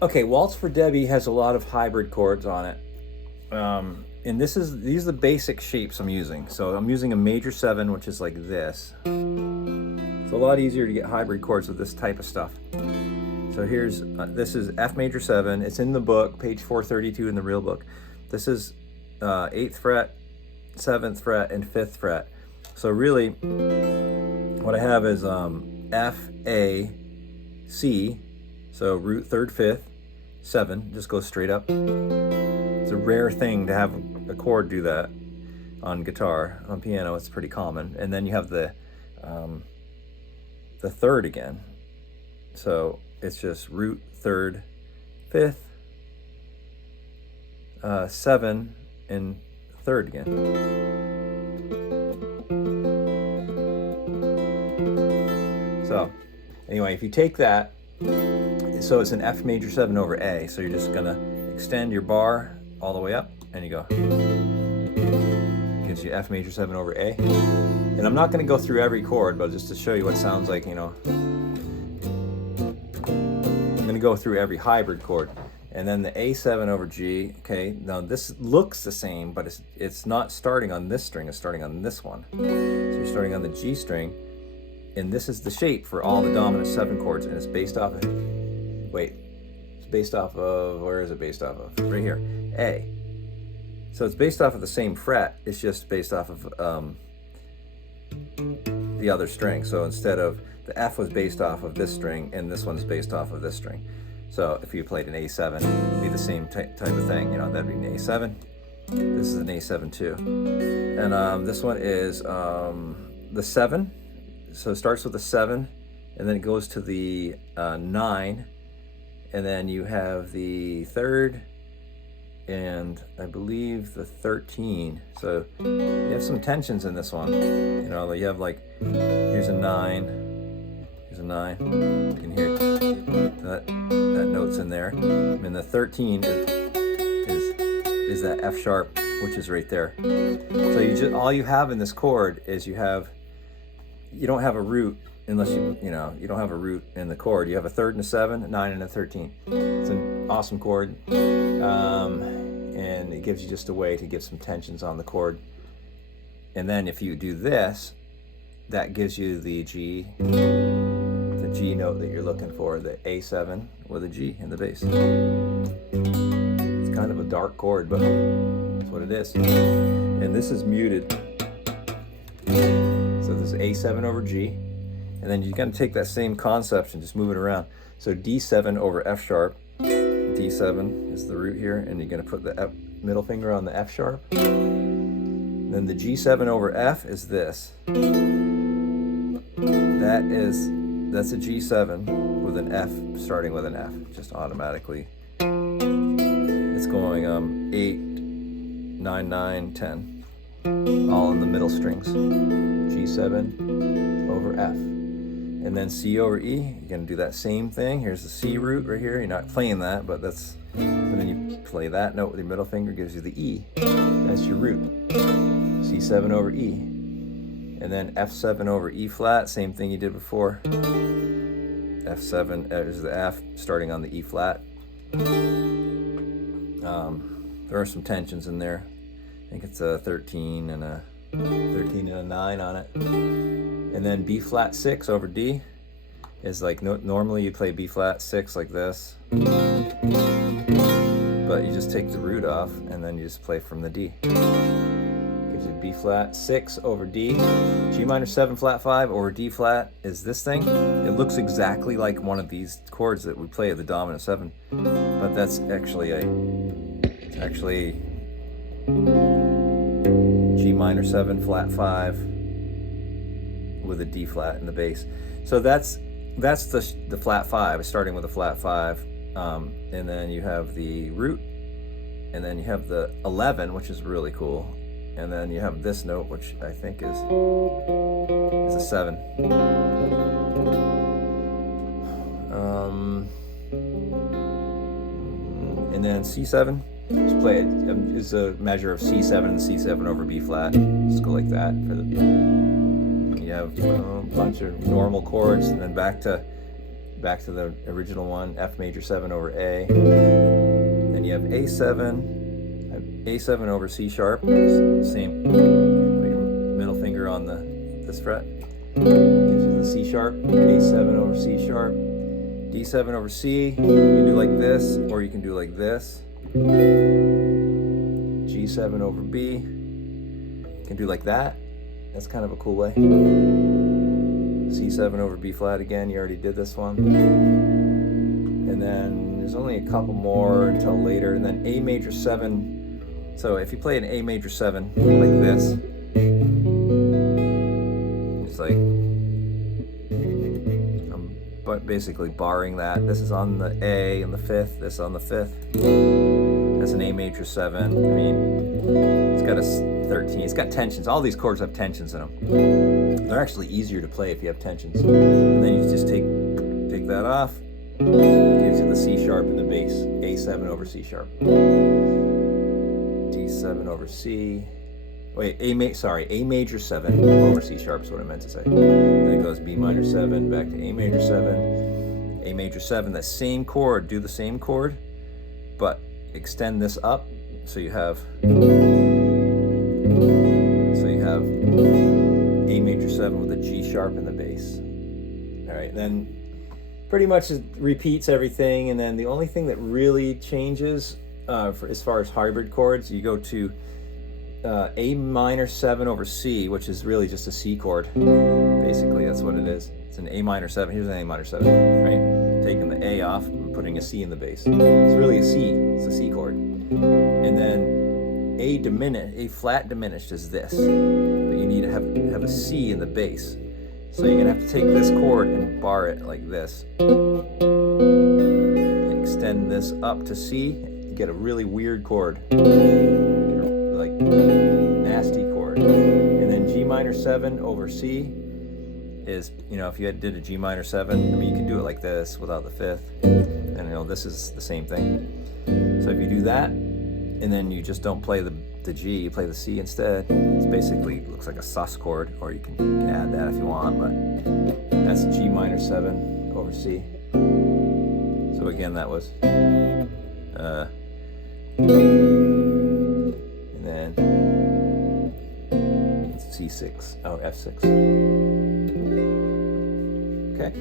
Okay, Waltz for Debbie has a lot of hybrid chords on it. And these are the basic shapes I'm using. So I'm using a major 7, which is like this. It's a lot easier to get hybrid chords with this type of stuff. So here's, this is F major 7. It's in the book, page 432 in the real book. This is 8th fret, 7th fret, and 5th fret. So really, what I have is F, A, C, so root 3rd, 5th, 7, just goes straight up. It's a rare thing to have a chord do that on guitar. On piano, it's pretty common. And then you have the 3rd again. So it's just root 3rd, 5th, 7, and 3rd again. So anyway, if you take that, so it's an F major 7 over A, so you're just gonna extend your bar all the way up, and you go. Gives you F major 7 over A. And I'm not gonna go through every chord, but just to show you what it sounds like, you know. I'm gonna go through every hybrid chord. And then the A7 over G, okay, now this looks the same, but it's not starting on this string, it's starting on this one. So you're starting on the G string, and this is the shape for all the dominant 7 chords, and it's based off of, it's based off of, where is it based off of? Right here, A. So it's based off of the same fret, it's just based off of the other string. So instead of, the F was based off of this string, and this one's based off of this string. So if you played an A7, it'd be the same type of thing, you know, that'd be an A7. This is an A7 too. And this one is the 7. So it starts with the 7, and then it goes to the 9, and then you have the 3rd, and I believe the 13. So you have some tensions in this one. You know, you have like, here's a 9, here's a 9. You can hear that note's in there. And the 13 is that F sharp, which is right there. So you just, all you have in this chord is you don't have a root unless you don't have a root in the chord. You have a 3rd and a 7, a 9 and a 13. It's an awesome chord. And it gives you just a way to give some tensions on the chord. And then if you do this, that gives you the G note that you're looking for, the A7 with a G in the bass. It's kind of a dark chord, but that's what it is. And this is muted. So this is A7 over G. And then you're gonna take that same concept and just move it around. So D7 over F sharp. D7 is the root here, and you're gonna put the middle finger on the F sharp. Then the G7 over F is this. That's a G7 with an F, starting with an F, just automatically. It's going 8, 9, 9, 10, all in the middle strings. G7 over F. And then C over E, you're gonna do that same thing. Here's the C root right here. You're not playing that, but and then you play that note with your middle finger, gives you the E. That's your root. C7 over E. And then F7 over E flat, same thing you did before. F7 is the F, starting on the E flat. There are some tensions in there. I think it's a 13 and a 9 on it. And then B flat 6 over D is like, normally you play B flat 6 like this, but you just take the root off and then you just play from the D. Gives you B flat 6 over D. G minor 7 flat 5 over D flat is this thing. It looks exactly like one of these chords that we play at the dominant 7, but that's actually G minor 7 flat 5 with a D flat in the bass. So that's the flat 5, starting with a flat 5, and then you have the root, and then you have the 11, which is really cool, and then you have this note, which I think is a 7. And then C7, just play it, is a measure of C7 and C7 over B flat. Just go like that. You have a bunch of normal chords, and then back to back to the original one, F major 7 over A. Then you have A7 over C sharp, same, put your middle finger on this fret, gives you the C sharp, A7 over C sharp, D7 over C, you can do like this, or you can do like this, G7 over B, you can do like that, that's kind of a cool way. C7 over B flat again, you already did this one. And then there's only a couple more until later, and then A major 7. So if you play an A major 7 like this, it's like, I'm basically barring that. This is on the A and the 5th, this on the 5th. That's an A major 7. I mean, it's got a 13, it's got tensions. All these chords have tensions in them. They're actually easier to play if you have tensions. And then you just take that off, gives you the C sharp in the bass, A7 over C sharp. D7 over C. Wait, A major 7 over C sharp is what I meant to say. Then it goes B minor 7, back to A major 7, A major 7, that same chord, do the same chord, but extend this up, so you have A major 7 with a G sharp in the bass. All right, then pretty much it repeats everything, and then the only thing that really changes as far as hybrid chords, you go to A minor 7 over C, which is really just a C chord. Basically, that's what it is. It's an A minor 7. Here's an A minor 7, right? Taking the A off and putting a C in the bass. It's really a C. It's a C chord. And then A flat diminished is this, but you need to have a C in the bass. So you're gonna have to take this chord and bar it like this, and extend this up to C. Get a really weird chord, like nasty chord. And then G minor 7 over C is, if you did a G minor 7, I mean, you can do it like this without the 5th, and this is the same thing. So if you do that, and then you just don't play the G, you play the C instead, it's basically looks like a sus chord, or you can add that if you want, but that's G minor 7 over C. So again, that was and then it's C6, F6. Okay.